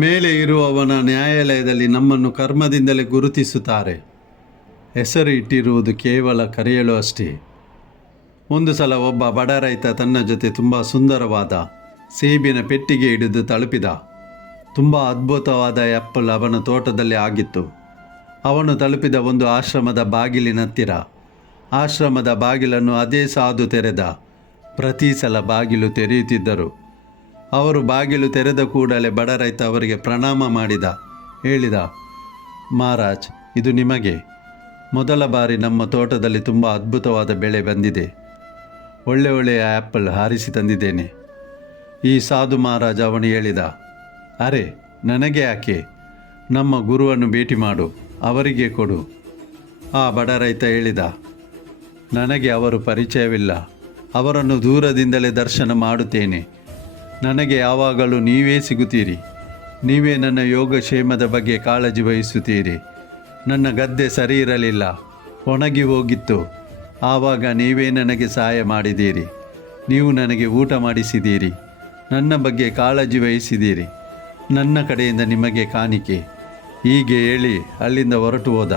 ಮೇಲೆ ಇರುವವನ ನ್ಯಾಯಾಲಯದಲ್ಲಿ ನಮ್ಮನ್ನು ಕರ್ಮದಿಂದಲೇ ಗುರುತಿಸುತ್ತಾರೆ. ಹೆಸರು ಇಟ್ಟಿರುವುದು ಕೇವಲ ಕರೆಯಲು ಅಷ್ಟೇ. ಒಂದು ಸಲ ಒಬ್ಬ ಬಡ ರೈತ ತನ್ನ ಜೊತೆ ತುಂಬ ಸುಂದರವಾದ ಸೇಬಿನ ಪೆಟ್ಟಿಗೆ ಹಿಡಿದು ತಲುಪಿದ. ತುಂಬ ಅದ್ಭುತವಾದ ಆ್ಯಪಲ್ ಅವನ ತೋಟದಲ್ಲಿ ಆಗಿತ್ತು. ಅವನು ತಲುಪಿದ ಒಂದು ಆಶ್ರಮದ ಬಾಗಿಲಿನ ಹತ್ತಿರ. ಆಶ್ರಮದ ಬಾಗಿಲನ್ನು ಅದೇ ಸಾಧು ತೆರೆದ. ಪ್ರತಿ ಸಲ ಬಾಗಿಲು ತೆರೆಯುತ್ತಿದ್ದರು. ಅವರು ಬಾಗಿಲು ತೆರೆದ ಕೂಡಲೇ ಬಡ ರೈತ ಅವರಿಗೆ ಪ್ರಣಾಮ ಮಾಡಿದ. ಹೇಳಿದ, ಮಹಾರಾಜ್, ಇದು ನಿಮಗೆ. ಮೊದಲ ಬಾರಿ ನಮ್ಮ ತೋಟದಲ್ಲಿ ತುಂಬ ಅದ್ಭುತವಾದ ಬೆಳೆ ಬಂದಿದೆ. ಒಳ್ಳೆಯ ಆ್ಯಪಲ್ ಹಾರಿಸಿ ತಂದಿದ್ದೇನೆ. ಈ ಸಾಧು ಮಹಾರಾಜ ಅವನು ಹೇಳಿದ, ಅರೆ, ನನಗೆ ಯಾಕೆ? ನಮ್ಮ ಗುರುವನ್ನು ಭೇಟಿ ಮಾಡು, ಅವರಿಗೆ ಕೊಡು. ಆ ಬಡ ರೈತ ಹೇಳಿದ, ನನಗೆ ಅವರು ಪರಿಚಯವಿಲ್ಲ. ಅವರನ್ನು ದೂರದಿಂದಲೇ ದರ್ಶನ ಮಾಡುತ್ತೇನೆ. ನನಗೆ ಯಾವಾಗಲೂ ನೀವೇ ಸಿಗುತ್ತೀರಿ. ನೀವೇ ನನ್ನ ಯೋಗಕ್ಷೇಮದ ಬಗ್ಗೆ ಕಾಳಜಿ ವಹಿಸುತ್ತೀರಿ. ನನ್ನ ಗದ್ದೆ ಸರಿ ಇರಲಿಲ್ಲ, ಒಣಗಿ ಹೋಗಿತ್ತು. ಆವಾಗ ನೀವೇ ನನಗೆ ಸಹಾಯ ಮಾಡಿದ್ದೀರಿ. ನೀವು ನನಗೆ ಊಟ ಮಾಡಿಸಿದ್ದೀರಿ. ನನ್ನ ಬಗ್ಗೆ ಕಾಳಜಿ ವಹಿಸಿದ್ದೀರಿ. ನನ್ನ ಕಡೆಯಿಂದ ನಿಮಗೆ ಕಾಣಿಕೆ. ಹೀಗೆ ಹೇಳಿ ಅಲ್ಲಿಂದ ಹೊರಟು ಹೋದ.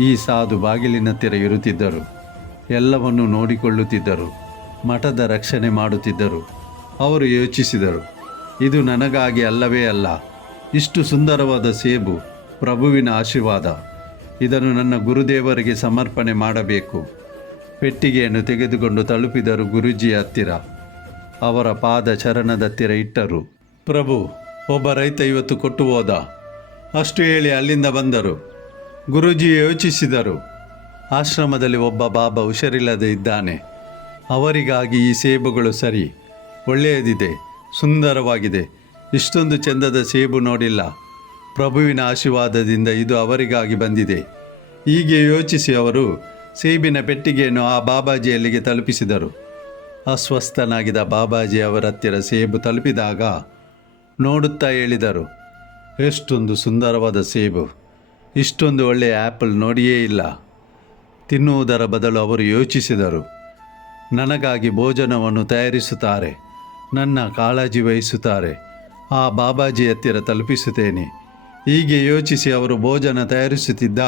ಈ ಸಾಧು ಬಾಗಿಲಿನ ಹತ್ತಿರ ಇರುತ್ತಿದ್ದರು. ಎಲ್ಲವನ್ನೂ ನೋಡಿಕೊಳ್ಳುತ್ತಿದ್ದರು. ಮಠದ ರಕ್ಷಣೆ ಮಾಡುತ್ತಿದ್ದರು. ಅವರು ಯೋಚಿಸಿದರು, ಇದು ನನಗಾಗಿ ಅಲ್ಲವೇ ಅಲ್ಲ. ಇಷ್ಟು ಸುಂದರವಾದ ಸೇಬು ಪ್ರಭುವಿನ ಆಶೀರ್ವಾದ. ಇದನ್ನು ನನ್ನ ಗುರುದೇವರಿಗೆ ಸಮರ್ಪಣೆ ಮಾಡಬೇಕು. ಪೆಟ್ಟಿಗೆಯನ್ನು ತೆಗೆದುಕೊಂಡು ತಲುಪಿದರು ಗುರೂಜಿಯ ಹತ್ತಿರ. ಅವರ ಪಾದ ಚರಣದ ಹತ್ತಿರ ಇಟ್ಟರು. ಪ್ರಭು, ಒಬ್ಬ ರೈತ ಇವತ್ತು ಕೊಟ್ಟು ಹೋದ. ಅಷ್ಟು ಹೇಳಿ ಅಲ್ಲಿಂದ ಬಂದರು. ಗುರೂಜಿ ಯೋಚಿಸಿದರು, ಆಶ್ರಮದಲ್ಲಿ ಒಬ್ಬ ಬಾಬಾ ಹುಷರಿಲ್ಲದೆ ಇದ್ದಾನೆ. ಅವರಿಗಾಗಿ ಈ ಸೇಬುಗಳು ಸರಿ, ಒಳ್ಳೆಯದಿದೆ, ಸುಂದರವಾಗಿದೆ. ಇಷ್ಟೊಂದು ಚೆಂದದ ಸೇಬು ನೋಡಿಲ್ಲ. ಪ್ರಭುವಿನ ಆಶೀರ್ವಾದದಿಂದ ಇದು ಅವರಿಗಾಗಿ ಬಂದಿದೆ. ಹೀಗೆ ಯೋಚಿಸಿ ಅವರು ಸೇಬಿನ ಪೆಟ್ಟಿಗೆಯನ್ನು ಆ ಬಾಬಾಜಿಯಲ್ಲಿಗೆ ತಲುಪಿಸಿದರು. ಅಸ್ವಸ್ಥನಾಗಿದ್ದ ಬಾಬಾಜಿ ಅವರ ಹತ್ತಿರ ಸೇಬು ತಲುಪಿದಾಗ ನೋಡುತ್ತಾ ಹೇಳಿದರು, ಎಷ್ಟೊಂದು ಸುಂದರವಾದ ಸೇಬು, ಇಷ್ಟೊಂದು ಒಳ್ಳೆಯ ಆ್ಯಪಲ್ ನೋಡಿಯೇ ಇಲ್ಲ. ತಿನ್ನುವುದರ ಬದಲು ಅವರು ಯೋಚಿಸಿದರು, ನನಗಾಗಿ ಭೋಜನವನ್ನು ತಯಾರಿಸುತ್ತಾರೆ, ನನ್ನ ಕಾಳಜಿ ವಹಿಸುತ್ತಾರೆ, ಆ ಬಾಬಾಜಿ ಹತ್ತಿರ ತಲುಪಿಸುತ್ತೇನೆ. ಹೀಗೆ ಯೋಚಿಸಿ ಅವರು ಭೋಜನ ತಯಾರಿಸುತ್ತಿದ್ದ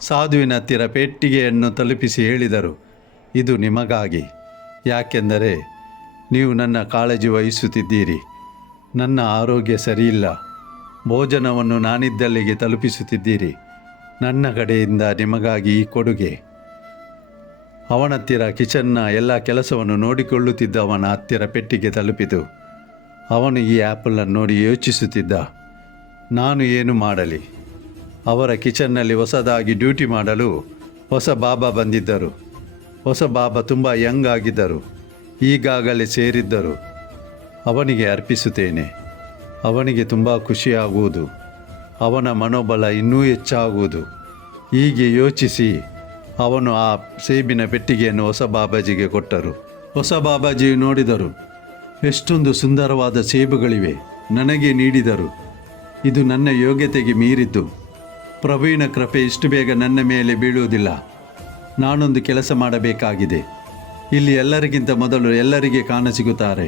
ಸಾಧುವಿನ ಹತ್ತಿರ ಪೆಟ್ಟಿಗೆಯನ್ನು ತಲುಪಿಸಿ ಹೇಳಿದರು, ಇದು ನಿಮಗಾಗಿ. ಯಾಕೆಂದರೆ ನೀವು ನನ್ನ ಕಾಳಜಿ ವಹಿಸುತ್ತಿದ್ದೀರಿ. ನನ್ನ ಆರೋಗ್ಯ ಸರಿಯಿಲ್ಲ. ಭೋಜನವನ್ನು ನಾನಿದ್ದಲ್ಲಿಗೆ ತಲುಪಿಸುತ್ತಿದ್ದೀರಿ. ನನ್ನ ಕಡೆಯಿಂದ ನಿಮಗಾಗಿ ಈ ಕೊಡುಗೆ. ಅವನ ಹತ್ತಿರ ಕಿಚನ್ನ ಎಲ್ಲ ಕೆಲಸವನ್ನು ನೋಡಿಕೊಳ್ಳುತ್ತಿದ್ದವನ ಹತ್ತಿರ ಪೆಟ್ಟಿಗೆ ತಲುಪಿತು. ಅವನು ಈ ಆ್ಯಪಲನ್ನು ನೋಡಿ ಯೋಚಿಸುತ್ತಿದ್ದ, ನಾನು ಏನು ಮಾಡಲಿ? ಅವರ ಕಿಚನ್ನಲ್ಲಿ ಹೊಸದಾಗಿ ಡ್ಯೂಟಿ ಮಾಡಲು ಹೊಸ ಬಾಬಾ ಬಂದಿದ್ದರು. ಹೊಸ ಬಾಬಾ ತುಂಬ ಯಂಗ್ ಆಗಿದ್ದರು. ಈಗಾಗಲೇ ಸೇರಿದ್ದರು. ಅವನಿಗೆ ಅರ್ಪಿಸುತ್ತೇನೆ. ಅವನಿಗೆ ತುಂಬ ಖುಷಿಯಾಗುವುದು. ಅವನ ಮನೋಬಲ ಇನ್ನೂ ಹೆಚ್ಚಾಗುವುದು. ಹೀಗೆ ಯೋಚಿಸಿ ಅವನು ಆ ಸೇಬಿನ ಪೆಟ್ಟಿಗೆಯನ್ನು ಹೊಸ ಬಾಬಾಜಿಗೆ ಕೊಟ್ಟರು. ಹೊಸ ಬಾಬಾಜಿಯು ನೋಡಿದರು, ಎಷ್ಟೊಂದು ಸುಂದರವಾದ ಸೇಬುಗಳಿವೆ. ನನಗೆ ನೀಡಿದರು. ಇದು ನನ್ನ ಯೋಗ್ಯತೆಗೆ ಮೀರಿದ್ದು. ಪ್ರಭುವಿನ ಕೃಪೆ ಇಷ್ಟು ಬೇಗ ನನ್ನ ಮೇಲೆ ಬೀಳುವುದಿಲ್ಲ. ನಾನೊಂದು ಕೆಲಸ ಮಾಡಬೇಕಾಗಿದೆ. ಇಲ್ಲಿ ಎಲ್ಲರಿಗಿಂತ ಮೊದಲು ಎಲ್ಲರಿಗೆ ಕಾಣಸಿಗುತ್ತಾರೆ.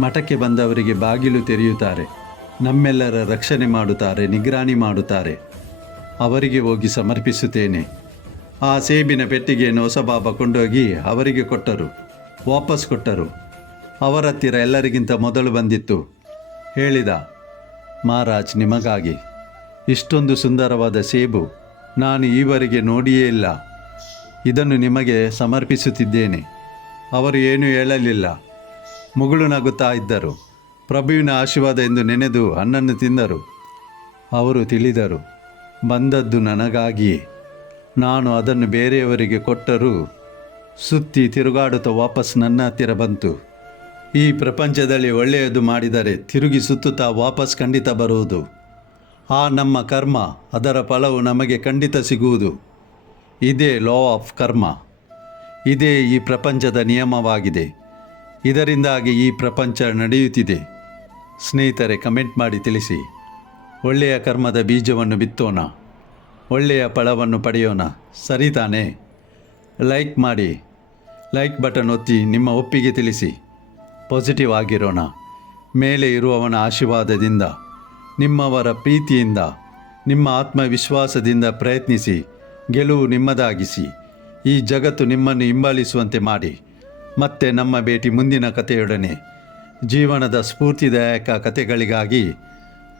ಮಠಕ್ಕೆ ಬಂದವರಿಗೆ ಬಾಗಿಲು ತೆರೆಯುತ್ತಾರೆ. ನಮ್ಮೆಲ್ಲರ ರಕ್ಷಣೆ ಮಾಡುತ್ತಾರೆ, ನಿಗ್ರಾಣಿ ಮಾಡುತ್ತಾರೆ. ಅವರಿಗೆ ಹೋಗಿ ಸಮರ್ಪಿಸುತ್ತೇನೆ. ಆ ಸೇಬಿನ ಪೆಟ್ಟಿಗೆಯನ್ನು ಹೊಸ ಬಾಬಾ ಕೊಂಡೋಗಿ ಅವರಿಗೆ ಕೊಟ್ಟರು. ವಾಪಸ್ ಕೊಟ್ಟರು. ಅವರ ಹತ್ತಿರ ಎಲ್ಲರಿಗಿಂತ ಮೊದಲು ಬಂದಿತ್ತು. ಹೇಳಿದ, ಮಹಾರಾಜ್, ನಿಮಗಾಗಿ ಇಷ್ಟೊಂದು ಸುಂದರವಾದ ಸೇಬು ನಾನು ಈವರೆಗೆ ನೋಡಿಯೇ ಇಲ್ಲ. ಇದನ್ನು ನಿಮಗೆ ಸಮರ್ಪಿಸುತ್ತಿದ್ದೇನೆ. ಅವರು ಏನೂ ಹೇಳಲಿಲ್ಲ. ಮುಗುಳು ನಗುತ್ತಾ ಇದ್ದರು. ಪ್ರಭುವಿನ ಆಶೀರ್ವಾದ ಎಂದು ನೆನೆದು ಹಣ್ಣನ್ನು ತಿಂದರು. ಅವರು ತಿಳಿದರು, ಬಂದದ್ದು ನನಗಾಗಿಯೇ. ನಾನು ಅದನ್ನು ಬೇರೆಯವರಿಗೆ ಕೊಟ್ಟರೂ ಸುತ್ತಿ ತಿರುಗಾಡುತ್ತಾ ವಾಪಸ್ ನನ್ನ ಹತ್ತಿರ ಬಂತು. ಈ ಪ್ರಪಂಚದಲ್ಲಿ ಒಳ್ಳೆಯದು ಮಾಡಿದರೆ ತಿರುಗಿ ಸುತ್ತುತ್ತಾ ವಾಪಸ್ ಖಂಡಿತ ಬರುವುದು. ಆ ನಮ್ಮ ಕರ್ಮ, ಅದರ ಫಲವು ನಮಗೆ ಖಂಡಿತ ಸಿಗುವುದು. ಇದೇ ಲಾ ಆಫ್ ಕರ್ಮ. ಇದೇ ಈ ಪ್ರಪಂಚದ ನಿಯಮವಾಗಿದೆ. ಇದರಿಂದಾಗಿ ಈ ಪ್ರಪಂಚ ನಡೆಯುತ್ತಿದೆ. ಸ್ನೇಹಿತರೆ, ಕಮೆಂಟ್ ಮಾಡಿ ತಿಳಿಸಿ. ಒಳ್ಳೆಯ ಕರ್ಮದ ಬೀಜವನ್ನು ಬಿತ್ತೋಣ, ಒಳ್ಳೆಯ ಫಲವನ್ನು ಪಡೆಯೋಣ. ಸರಿ ತಾನೇ? ಲೈಕ್ ಮಾಡಿ. ಲೈಕ್ ಬಟನ್ ಒತ್ತಿ ನಿಮ್ಮ ಒಪ್ಪಿಗೆ ತಿಳಿಸಿ. ಪಾಸಿಟಿವ್ ಆಗಿರೋಣ. ಮೇಲೆ ಇರುವವನ ಆಶೀರ್ವಾದದಿಂದ ನಿಮ್ಮವರ ಪ್ರೀತಿಯಿಂದ, ನಿಮ್ಮ ಆತ್ಮವಿಶ್ವಾಸದಿಂದ ಪ್ರಯತ್ನಿಸಿ ಗೆಲುವು ನಿಮ್ಮದಾಗಿಸಿ. ಈ ಜಗತ್ತು ನಿಮ್ಮನ್ನು ಹಿಂಬಾಲಿಸುವಂತೆ ಮಾಡಿ. ಮತ್ತೆ ನಮ್ಮ ಭೇಟಿ ಮುಂದಿನ ಕಥೆಯೊಡನೆ. ಜೀವನದ ಸ್ಫೂರ್ತಿದಾಯಕ ಕಥೆಗಳಿಗಾಗಿ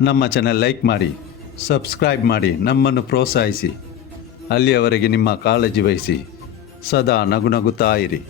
ನಮ್ಮ ಚಾನೆಲ್ ಲೈಕ್ ಮಾಡಿ, ಸಬ್ಸ್ಕ್ರೈಬ್ ಮಾಡಿ, ನಮ್ಮನ್ನು ಪ್ರೋತ್ಸಾಹಿಸಿ. ಅಲ್ಲಿಯವರೆಗೆ ನಿಮ್ಮ ಕಾಳಜಿ ವಹಿಸಿ. ಸದಾ ನಗುನಗುತ್ತಾ ಇರಿ.